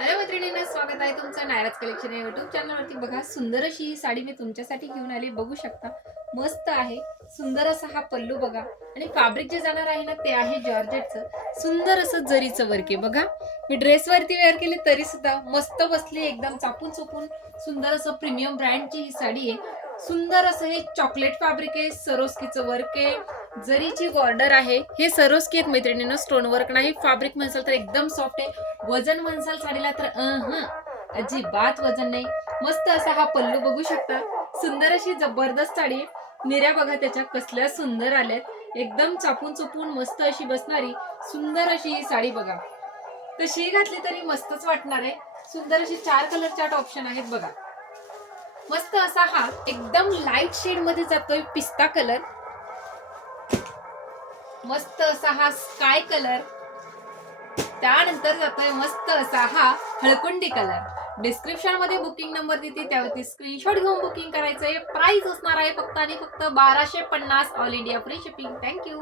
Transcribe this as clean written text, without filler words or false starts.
Hello मैत्रिणींना, स्वागत आहे तुमचं नायराज कलेक्शन या युट्यूब चॅनलवरती। बघा, सुंदर अशी ही साडी मी तुमच्यासाठी घेऊन आली, बघू शकता। मस्त आहे, सुंदर असा हा पल्लू बघा। आणि फॅब्रिक जे जाणार आहे ना, ते आहे जॉर्जेटचं। सुंदर असं जरीचं वर्क आहे बघा। मी ड्रेसवरती वेअर केली तरी सुद्धा मस्त बसली, एकदम चापून चोपून। सुंदर असं प्रीमियम ब्रँडची ही साडी आहे। सुंदर असं हे चॉकलेट फॅब्रिक आहे, सरोस्कीचं वर्क आहे, जरीची बॉर्डर आहे। हे सरोस्की आहेत मैत्रिणींनो, स्टोन वर्क नाही। फॅब्रिक म्हणसाल तर एकदम सॉफ्ट आहे, वजन म्हणसाल साडीला तर अजिबात वजन नाही। मस्त असा हा पल्लू बघू शकता, सुंदर अशी जबरदस्त साडी आहे। निऱ्या बघा त्याच्या कसल्या सुंदर आल्यात, एकदम चापून चुपून मस्त अशी बसणारी सुंदर अशी ही साडी बघा। कशी घातली तरी मस्तच वाटणार आहे। सुंदर अशी 4 कलर चार्ट ऑप्शन आहेत बघा। मस्त असा हा एकदम लाईट शेड मध्ये जातोय पिस्ता कलर, मस्त असा हा स्काय कलर, त्यानंतर जातोय मस्त असा हा हळकुंडी कलर। डिस्क्रिप्शन मध्ये बुकिंग नंबर देते, त्यावरती स्क्रीनशॉट घेऊन बुकिंग करायचंय। प्राइस असणार आहे फक्त आणि फक्त 1250, all India free shipping. Thank you.